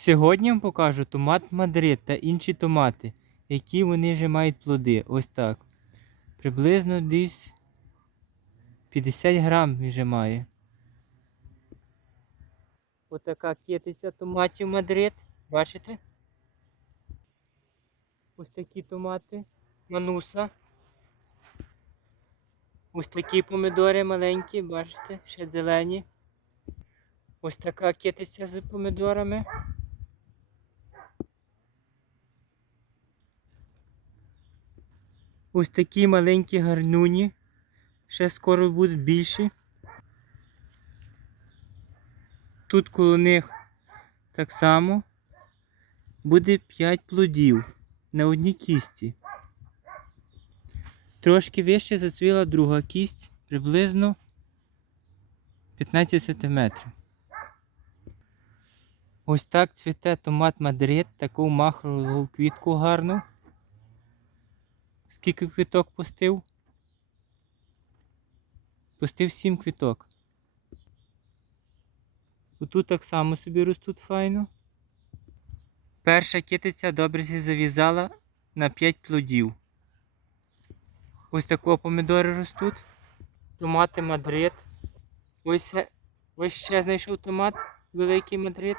Сьогодні вам покажу томат Мадрид та інші томати, які вони вже мають плоди. Ось так. Приблизно десь 50 грам вже має. Отака китиця томатів Мадрид. Бачите? Ось такі томати. Мануса. Ось такі помидори маленькі, бачите, ще зелені. Ось така китиця з помидорами. Ось такі маленькі гарнюні. Ще скоро будуть більші. Тут коло них так само буде 5 плодів на одній кісті. Трошки вище зацвіла друга кість, приблизно 15 см. Ось так цвіте томат Мадрид, таку махрову квітку гарну. Скільки квіток пустив? Пустив 7 квіток. Отут так само собі ростуть файно. Перша китиця добре зав'язала на 5 плодів. Ось такого помідори ростуть. Томати Мадрид. Ось, ось ще знайшов томат великий Мадрид.